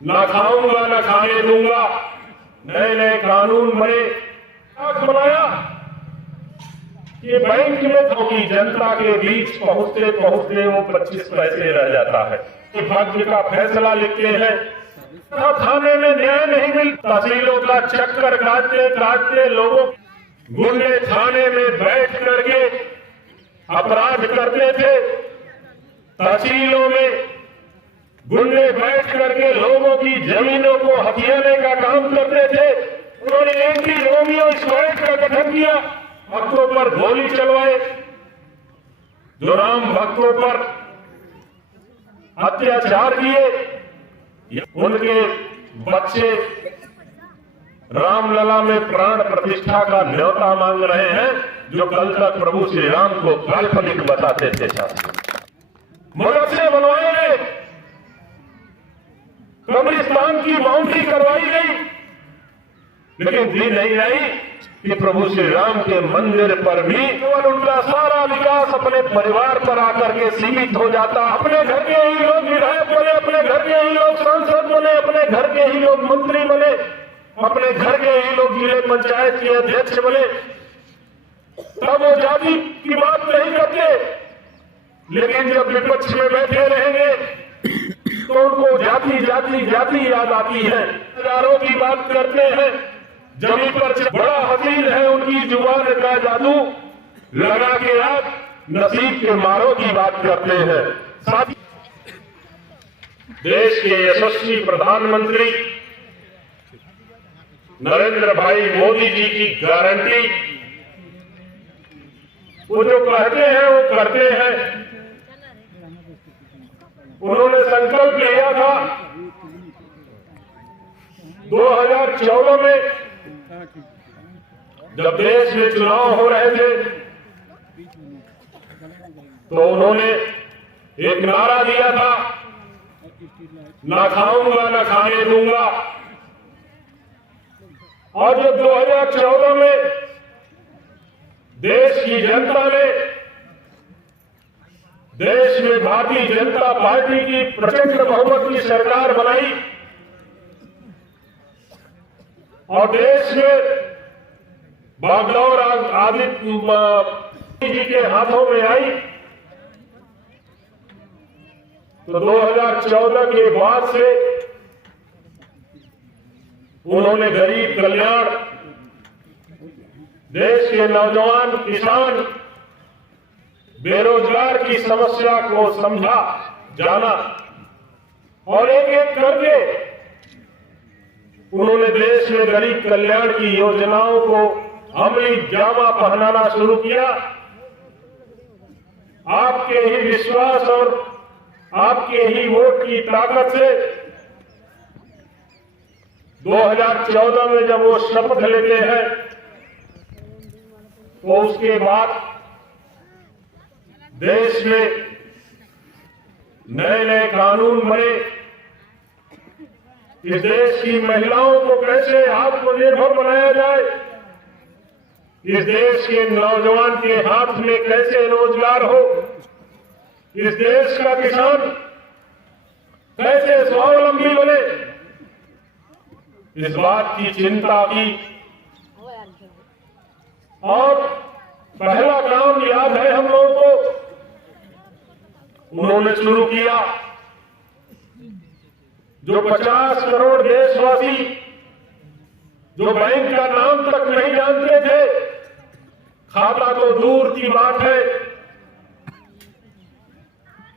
ना खाऊंगा ना खाने दूंगा, नए नए कानून बनाया कि बैंक में थोड़ी जनता के बीच पहुंचते पहुंचते वो 25 पैसे रह जाता है कि भाग्य का फैसला लिखते हैं। थाने में न्याय नहीं मिलता, तहसीलों का चक्कर काटते काटते लोगों गुंडे थाने में बैठ करके अपराध करते थे। तहसीलों में गुंडे बैठ करके लोगों की जमीनों को हथियाने का काम करते थे। उन्होंने एंटी रोमियो स्क्वाड का गठन किया, भक्तों पर गोली चलवाए, जो राम भक्तों पर अत्याचार किए, उनके बच्चे रामलला में प्राण प्रतिष्ठा का न्योता मांग रहे हैं, जो कल तक प्रभु श्री राम को काल्पनिक बताते थे। मदरसे बनवाए गए, कब्रिस्तान की बाउंड्री करवाई गई, लेकिन दी नहीं आई कि प्रभु श्री राम के मंदिर पर भी केवल उनका सारा विकास अपने परिवार पर आकर के सीमित हो जाता। अपने घर के ही लोग विधायक बने, अपने घर के ही लोग सांसद बने, अपने घर के ही लोग मंत्री बने, अपने घर के ही लोग जिले पंचायत के अध्यक्ष बने। तब वो जाति की बात नहीं करते, लेकिन जब विपक्ष में बैठे रहेंगे तो उनको जाति जाति जाति याद आती है। हजारों की बात करते हैं, जमीन पर बड़ा हसीन है उनकी जुबान का जादू, लगा के आप नसीब के मारों की बात करते हैं। साथ देश के यशस्वी प्रधानमंत्री नरेंद्र भाई मोदी जी की गारंटी, वो जो कहते हैं वो करते हैं। उन्होंने संकल्प लिया था 2014 में, जब देश में चुनाव हो रहे थे, तो उन्होंने एक नारा दिया था, ना खाऊंगा ना खाने दूंगा। और जब 2014 में देश की जनता ने देश में भारतीय जनता पार्टी की प्रचंड बहुमत की सरकार बनाई और देश में बागडोर आदित्य जी के हाथों में आई, तो 2014 के बाद से उन्होंने गरीब कल्याण, देश के नौजवान, किसान, बेरोजगार की समस्या को समझा, जाना और एक एक करके उन्होंने देश में गरीब कल्याण की योजनाओं को अमली जामा पहनाना शुरू किया। आपके ही विश्वास और आपके ही वोट की ताकत से 2014 में जब वो शपथ लेते हैं, तो उसके बाद देश में नए नए कानून बने। इस देश की महिलाओं को कैसे आत्मनिर्भर बनाया जाए, इस देश के नौजवान के हाथ में कैसे रोजगार हो, इस देश का किसान कैसे स्वावलंबी बने, इस बात की चिंता की। और पहला काम याद है हम लोगों को, उन्होंने शुरू किया, जो 50 करोड़ देशवासी जो बैंक का नाम तक नहीं जानते थे, खाता तो दूर की बात है,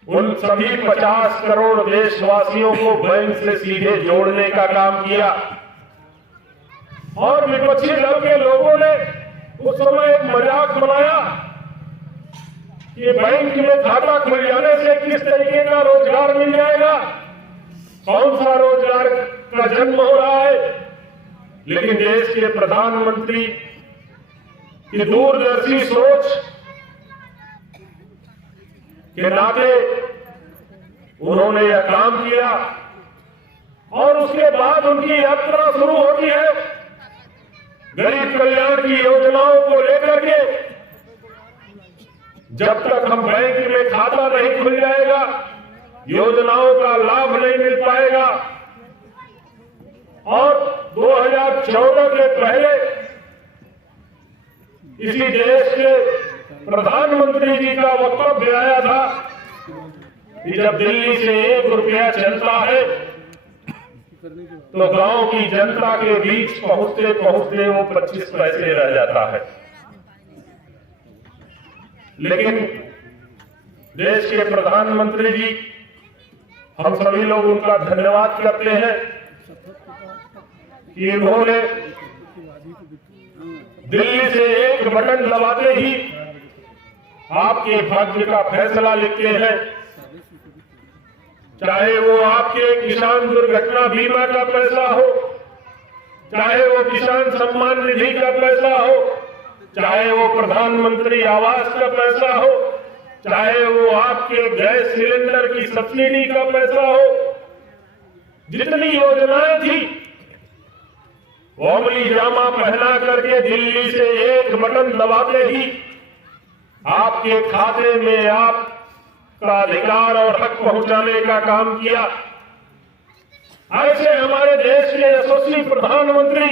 उन सभी 50 करोड़ देशवासियों को बैंक से सीधे जोड़ने का काम किया। और विपक्षी दल के लोगों ने उस समय एक मजाक बनाया कि बैंक में खाता खुल जाने से किस तरीके का रोजगार मिल जाएगा, कौन सा रोजगार का जन्म हो रहा है। लेकिन देश के प्रधानमंत्री की दूरदर्शी सोच के नाते उन्होंने यह काम किया और उसके बाद उनकी यात्रा शुरू होती है गरीब कल्याण की योजनाओं को लेकर के। जब तक हम बैंक में खाता नहीं खुल जाएगा, योजनाओं का लाभ नहीं मिल पाएगा, और 2014 के पहले इसी देश के प्रधानमंत्री जी का वक्तव्य आया था कि जब दिल्ली से 1 रुपया चलता है तो गांव की जनता के बीच पहुंचते पहुंचते वो 25 पैसे रह जाता है। लेकिन देश के प्रधानमंत्री जी, हम सभी लोग उनका धन्यवाद करते हैं कि उन्होंने दिल्ली से एक बटन दबाते ही आपके भाग्य का फैसला लिखते हैं। चाहे वो आपके किसान दुर्घटना बीमा का पैसा हो, चाहे वो किसान सम्मान निधि का पैसा हो, चाहे वो प्रधानमंत्री आवास का पैसा हो, चाहे वो आपके गैस सिलेंडर की सब्सिडी का पैसा हो, जितनी योजनाएं थी वो अमली जामा पहना करके दिल्ली से एक बटन दबाते ही आपके खाते में आपका अधिकार और हक पहुंचाने का काम किया। ऐसे हमारे देश के यशस्वी प्रधानमंत्री,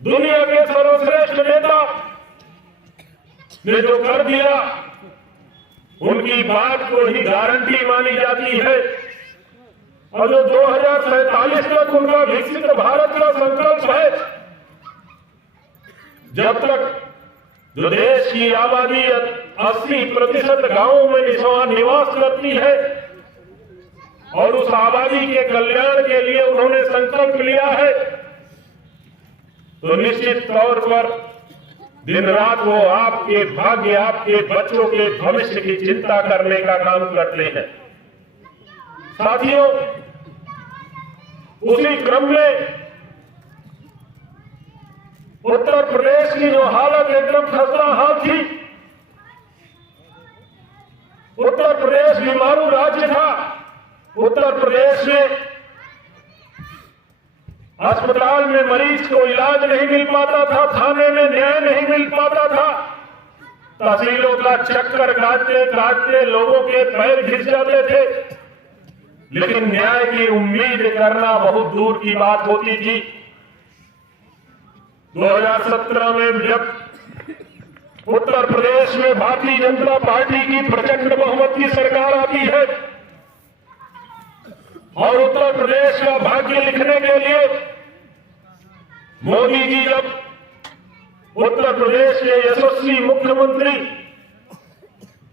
दुनिया के सर्वश्रेष्ठ नेता ने जो कर दिया, उनकी बात को ही गारंटी मानी जाती है। और जो 2047 तक उनका विकसित भारत का संकल्प है, जब तक जो देश की आबादी 80% गांवों में निवास करती है और उस आबादी के कल्याण के लिए उन्होंने संकल्प लिया है, तो निश्चित तौर पर दिन रात वो आपके भाग्य, आपके बच्चों के भविष्य की चिंता करने का काम करते हैं। साथियों, उसी क्रम में उत्तर प्रदेश की जो हालत एकदम खस्ता हाल थी, उत्तर प्रदेश बीमारू राज्य था। उत्तर प्रदेश में अस्पताल में मरीज को इलाज नहीं मिल पाता था, थाने में न्याय नहीं मिल पाता था, तहसीलों का चक्कर काटते काटते लोगों के पैर घिस जाते थे, लेकिन न्याय की उम्मीद करना बहुत दूर की बात होती थी। 2017 में जब उत्तर प्रदेश में भारतीय जनता पार्टी की प्रचंड बहुमत की सरकार आती है और उत्तर प्रदेश का भाग्य लिखने के लिए मोदी जी जब उत्तर प्रदेश के यशस्वी मुख्यमंत्री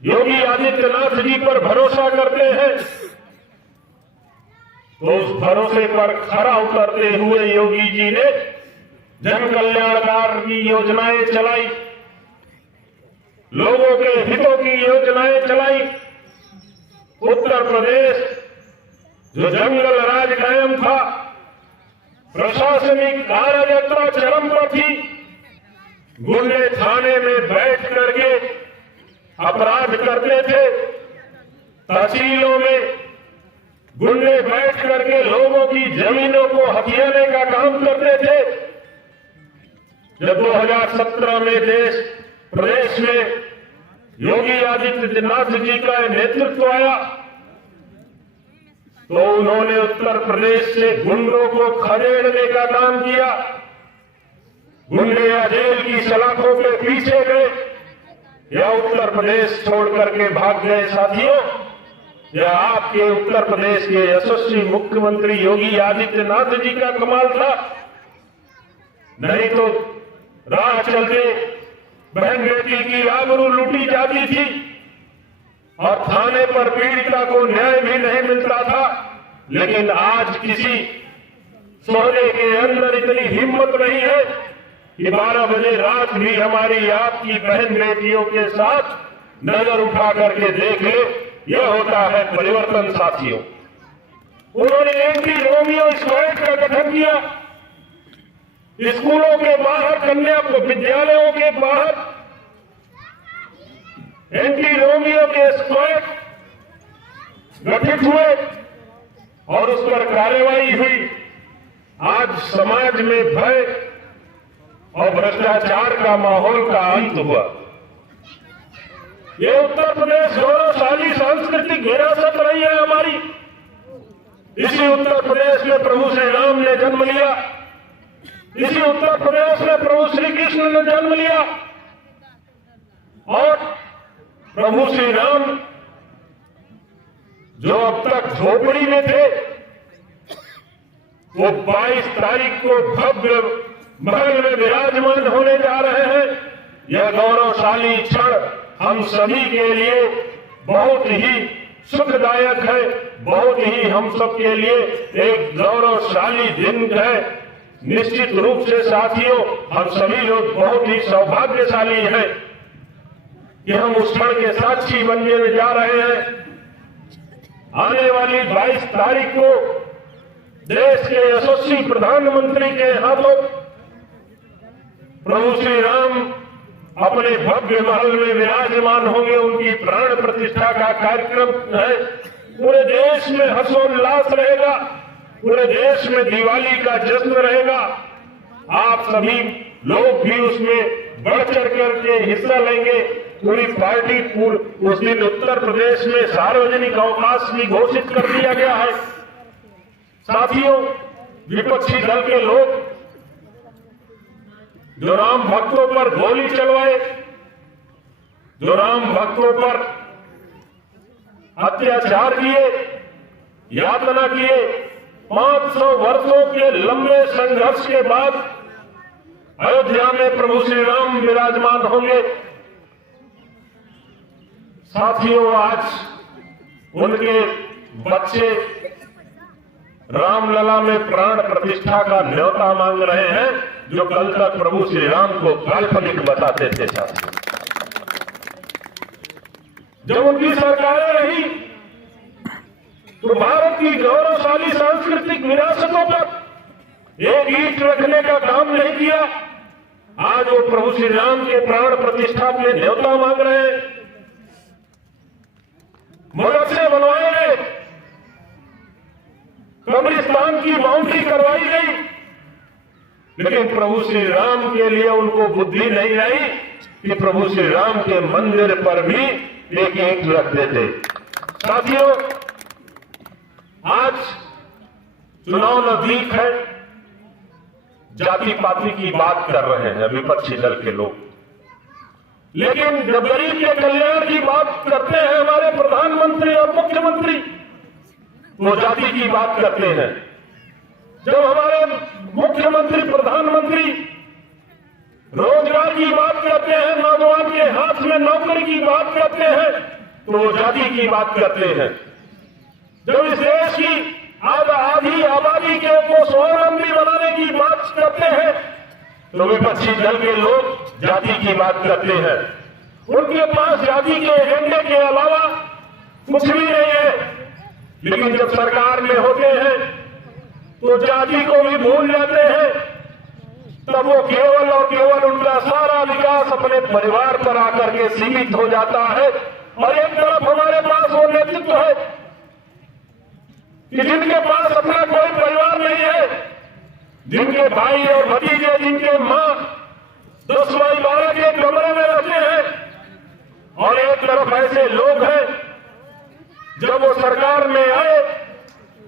योगी आदित्यनाथ जी पर भरोसा करते हैं, तो उस भरोसे पर खरा उतरते हुए योगी जी ने जन कल्याणकारी योजनाएं चलाई, लोगों के हितों की योजनाएं चलाई। उत्तर प्रदेश जो जंगल राज कायम था, प्रशासनिक अराजकता चरम पर थी, गुंडे थाने में बैठ करके अपराध करते थे, तहसीलों में गुंडे बैठ करके लोगों की जमीनों को हथियाने का काम करते थे। जब 2017 में प्रदेश में योगी आदित्यनाथ जी का नेतृत्व आया, तो उन्होंने उत्तर प्रदेश से गुंडों को खदेड़ने का काम किया। गुंडे या जेल की सलाखों के पीछे गए या उत्तर प्रदेश छोड़ करके भाग गए। साथियों, यह आपके उत्तर प्रदेश के यशस्वी मुख्यमंत्री योगी आदित्यनाथ जी का कमाल था। नहीं तो राह चलते बहन बेटी की आबरू लूटी जाती थी और थाने पर पीड़िता को न्याय भी नहीं मिलता था। लेकिन आज किसी सोहरे के अंदर इतनी हिम्मत नहीं है कि 12 बजे रात भी हमारी आपकी बहन बेटियों के साथ नजर उठा करके देख ले। यह होता है परिवर्तन। साथियों, उन्होंने एंटी रोमियो स्क्वाड का गठन किया। स्कूलों के बाहर, कन्या विद्यालयों के बाहर एंटी रोमियो के स्क्वाड गठित हुए और उस पर कार्रवाई हुई। आज समाज में भय और भ्रष्टाचार का माहौल का अंत हुआ। ये उत्तर प्रदेश गौरवशाली सांस्कृतिक विरासत रही है हमारी। इसी उत्तर प्रदेश में प्रभु श्री राम ने जन्म लिया, इसी उत्तर प्रदेश में प्रभु श्री कृष्ण ने जन्म लिया। और प्रभु श्री राम जो अब तक झोपड़ी में थे, वो 22 तारीख को भव्य महल में विराजमान होने जा रहे हैं। यह गौरवशाली क्षण हम सभी के लिए बहुत ही सुखदायक है, बहुत ही हम सब के लिए एक गौरवशाली दिन है। निश्चित रूप से साथियों, हम सभी लोग बहुत ही सौभाग्यशाली हैं कि हम उस क्षण के साक्षी बनने जा रहे हैं। आने वाली 22 तारीख को देश के यशस्वी प्रधानमंत्री के हाथों प्रभु श्री राम अपने भव्य महल में विराजमान होंगे। उनकी प्राण प्रतिष्ठा का कार्यक्रम है। पूरे देश में हर्षोल्लास रहेगा, पूरे देश में दिवाली का जश्न रहेगा। आप सभी लोग भी उसमें बढ़ चढ़ करके हिस्सा लेंगे। पूरी पार्टी उस दिन उत्तर प्रदेश में सार्वजनिक अवकाश भी घोषित कर दिया गया है। साथियों, विपक्षी दल के लोग जो राम भक्तों पर गोली चलवाए, जो राम भक्तों पर अत्याचार किए, यातना किए, 500 वर्षों के लंबे संघर्ष के बाद अयोध्या में प्रभु श्री राम विराजमान होंगे। साथियों, आज उनके बच्चे रामलला में प्राण प्रतिष्ठा का न्योता मांग रहे हैं, जो कल तक प्रभु श्री राम को काल्पनिक बताते थे। साथियों, जब उनकी सरकारें रही तो भारत की गौरवशाली सांस्कृतिक विरासतों पर एक ईंट रखने का काम नहीं किया। आज वो प्रभु श्री राम के प्राण प्रतिष्ठा में न्योता मांग रहे हैं। मदरसे बनवाए गए, कब्रिस्तान की बाउंड्री करवाई गई, लेकिन प्रभु श्री राम के लिए उनको बुद्धि नहीं आई कि प्रभु श्री राम के मंदिर पर भी एक ईंट रख देते। साथियों, आज चुनाव नजदीक है, जाति पाति की बात कर रहे हैं विपक्षी दल के लोग, लेकिन जब गरीब के कल्याण की बात करते हैं हमारे प्रधानमंत्री और मुख्यमंत्री, वो जाति की बात करते हैं। जब हमारे मुख्यमंत्री प्रधानमंत्री रोजगार की बात करते हैं, नौजवान के हाथ में नौकरी की बात करते हैं, तो वो जाति की बात करते हैं। जब इस देश की आधी आबादी को स्वावलंबी बनाने की बात करते हैं, तो विपक्षी दल के लोग जाति की बात करते हैं। उनके पास जाति के एजेंडे के अलावा कुछ भी नहीं है, लेकिन जब सरकार में होते हैं तो जाति को भी भूल जाते हैं। तब वो केवल और केवल उनका सारा विकास अपने परिवार पर आकर के सीमित हो जाता है। और एक तरफ हमारे पास वो नेतृत्व है कि जिनके पास अपना कोई परिवार नहीं है, जिनके भाई और भतीजे, जिनके मां 10x12 के कमरे में रहते हैं, और एक तरफ ऐसे लोग हैं जब वो सरकार में आए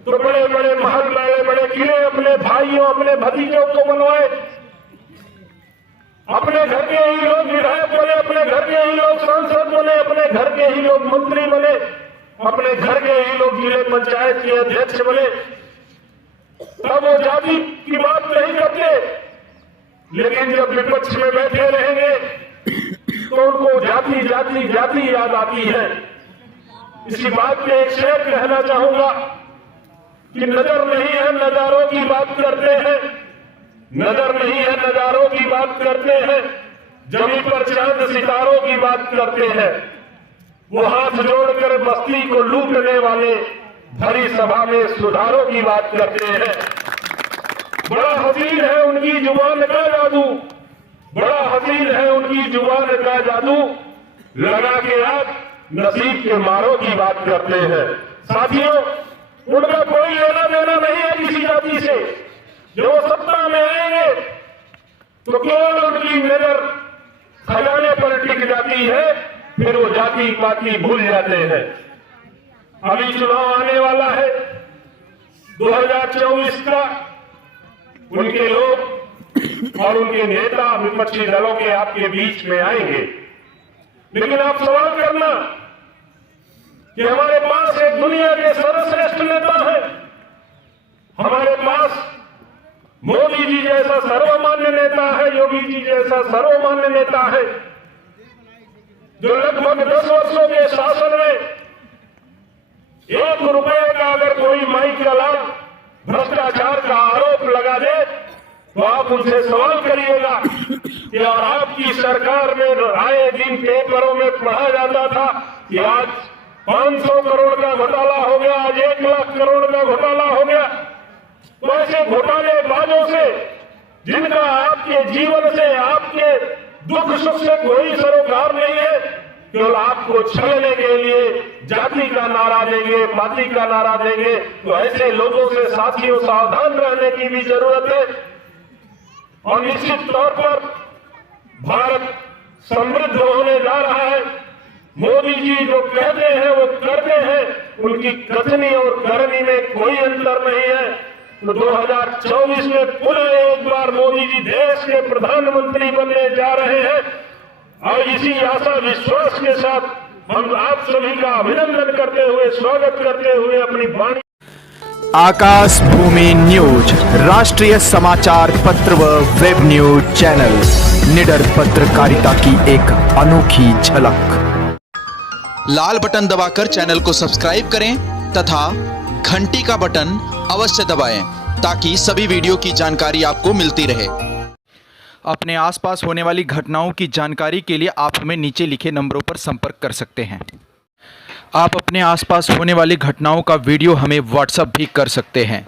तो बड़े बड़े महल, बड़े बड़े किले अपने भाइयों, अपने भतीजों को बनवाए। अपने घर के ही लोग विधायक बने, अपने घर के ही लोग सांसद बने, अपने घर के ही लोग मंत्री बने, अपने घर के ही लोग जिले पंचायत के अध्यक्ष बने। तब वो जाति की बात नहीं करते, लेकिन जब विपक्ष में बैठे रहेंगे तो उनको जाति जाति जाति याद आती है। इसी बात पे एक शेर कहना चाहूंगा कि नजर नहीं है नजारों की बात करते हैं, नजर नहीं है नजारों की बात करते हैं, जमीन पर चांद सितारों की बात करते हैं। वो हाथ जोड़कर बस्ती को लूटने वाले भरी सभा में सुधारों की बात करते हैं। बड़ा हसीन है उनकी जुबान का जादू, बड़ा हसीन है उनकी जुबान का जादू, लगा के आग नसीब के मारों की बात करते हैं। साथियों, उनका कोई लेना देना नहीं है किसी जाति से। जो सत्ता में आएंगे तो केवल उनकी नजर खजाने पर टिक जाती है, फिर वो जाति पाति भूल जाते हैं। अभी चुनाव आने वाला है, 2024 का उनके लोग और उनके नेता विपक्षी दलों के आपके बीच में आएंगे, लेकिन आप सवाल करना कि हमारे पास एक दुनिया के सर्वश्रेष्ठ नेता है, हमारे पास मोदी जी जैसा सर्वमान्य नेता है, योगी जी जैसा सर्वमान्य नेता है, जो लगभग 10 वर्षों के शासन में 1 रुपए का अगर कोई माई का लाभ भ्रष्टाचार का आरोप लगा दे तो आप उनसे सवाल करिएगा कि और आपकी सरकार में आए दिन पेपरों में पढ़ा जाता था कि आज 500 करोड़ का घोटाला हो गया, आज 1 लाख करोड़ का घोटाला हो गया। तो ऐसे घोटालेबाजों से, जिनका आपके जीवन से, आपके दुख सुख से कोई सरोकार नहीं है, केवल आपको छलने के लिए जाति का नारा देंगे, पार्टी का नारा देंगे, तो ऐसे लोगों से साथियों सावधान रहने की भी जरूरत है। और निश्चित तौर पर भारत समृद्ध होने जा रहा है। मोदी जी जो कहते हैं वो करते हैं, उनकी कथनी और करनी में कोई अंतर नहीं है। तो 2024 में पुनः एक बार मोदी जी देश के प्रधानमंत्री बनने जा रहे हैं और इसी आशा विश्वास के साथ हम आप सभी का अभिनंदन करते हुए, स्वागत करते हुए अपनी वाणी। आकाश भूमि न्यूज राष्ट्रीय समाचार पत्र व वेब न्यूज चैनल, निडर पत्रकारिता की एक अनोखी झलक। लाल बटन दबाकर चैनल को सब्सक्राइब करें तथा घंटी का बटन अवश्य दबाएं ताकि सभी वीडियो की जानकारी आपको मिलती रहे। अपने आसपास होने वाली घटनाओं की जानकारी के लिए आप हमें नीचे लिखे नंबरों पर संपर्क कर सकते हैं। आप अपने आसपास होने वाली घटनाओं का वीडियो हमें व्हाट्सएप भी कर सकते हैं।